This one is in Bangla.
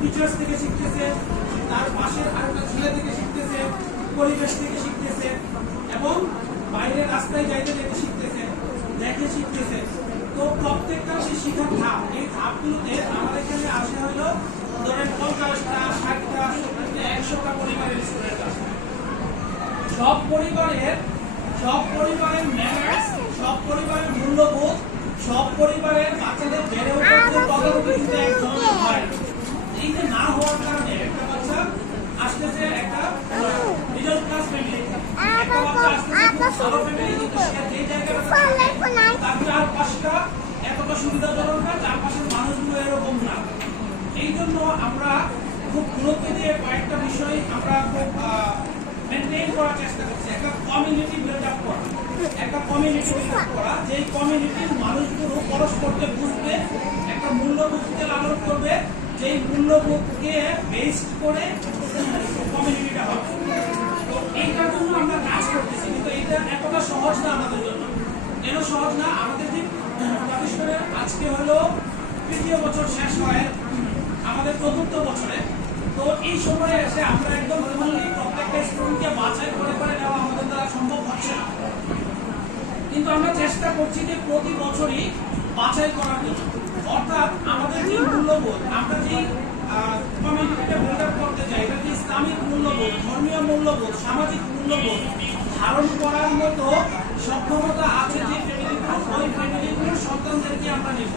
টিচার্স থেকে শিখতেছে, তার পাশের আরেকটা ছেলে থেকে শিখতেছে, পরিবেশ থেকে শিখতেছে এবং বাইরের রাস্তায় যাইতে যেতে শিখতেছে, দেখে শিখতেছে। তো প্রত্যেকটা যে শিখার ধাপ, এই ধাপগুলোতে আমাদের এখানে আসে হলো ধরেন 50টা 60টা 70টা 100টা পরিবারের স্টুডেন্ট আসে। সব পরিবারের ম্যানার্স, সব পরিবারের মূল্যবোধ, সব পরিবারের বাচ্চাদের বেড়ে ওঠার পদ্ধতি কিন্তু এক ধরনের হয়। এই যে না হওয়ার কারণে একটা বাচ্চা আসতেছে একটা মিডল ক্লাস ফ্যামিলি, একটা বাচ্চা আসতেছে ভালো ফ্যামিলি, কিন্তু সে যে জায়গাটা তার চারপাশটা এতটা সুবিধাজনক না, চারপাশের মানুষগুলো এরকম না। এই জন্য আমরা খুব গুরুত্ব দিয়ে কয়েকটা বিষয় আমরা খুব মেনটেন করার চেষ্টা করছি। একটা কমিউনিটি বিল্ড আপ করা, যেই কমিউনিটির মানুষগুলো পরস্পরকে বুঝবে, একটা মূল্যবোধকে লালন করবে, যেই মূল্যবোধকে বেসড করে কমিউনিটিটা হবে। তো এইটার জন্য আমরা কাজ করতেছি, কিন্তু এইটা এতটা সহজ না আমাদের জন্য। কেন সহজ না? আমাদের যে প্রতিষ্ঠানের আজকে হলো তৃতীয় বছর শেষ হয় আমাদের 4র্থ বছরে। তো এই সময়ে এসে আমরা একদম প্রত্যেকটা স্টুডেন্টকে বাছাই করে নেওয়া আমাদের দ্বারা সম্ভব হচ্ছে না, কিন্তু আমরা চেষ্টা করছি যে প্রতি বছরই বাছাই করার জন্য। অর্থাৎ আমাদের যে মূল্যবোধ, আমরা যে কমিউনিটিটা বিল্ড আপ করতে চাই, এটা যে ইসলামিক মূল্যবোধ, ধর্মীয় মূল্যবোধ, সামাজিক মূল্যবোধ ধারণ করার মতো সক্ষমতা আছে যে ফ্যামিলিগুলো, ওই ফ্যামিলিগুলোর সন্তানদেরকে আমরা নেব।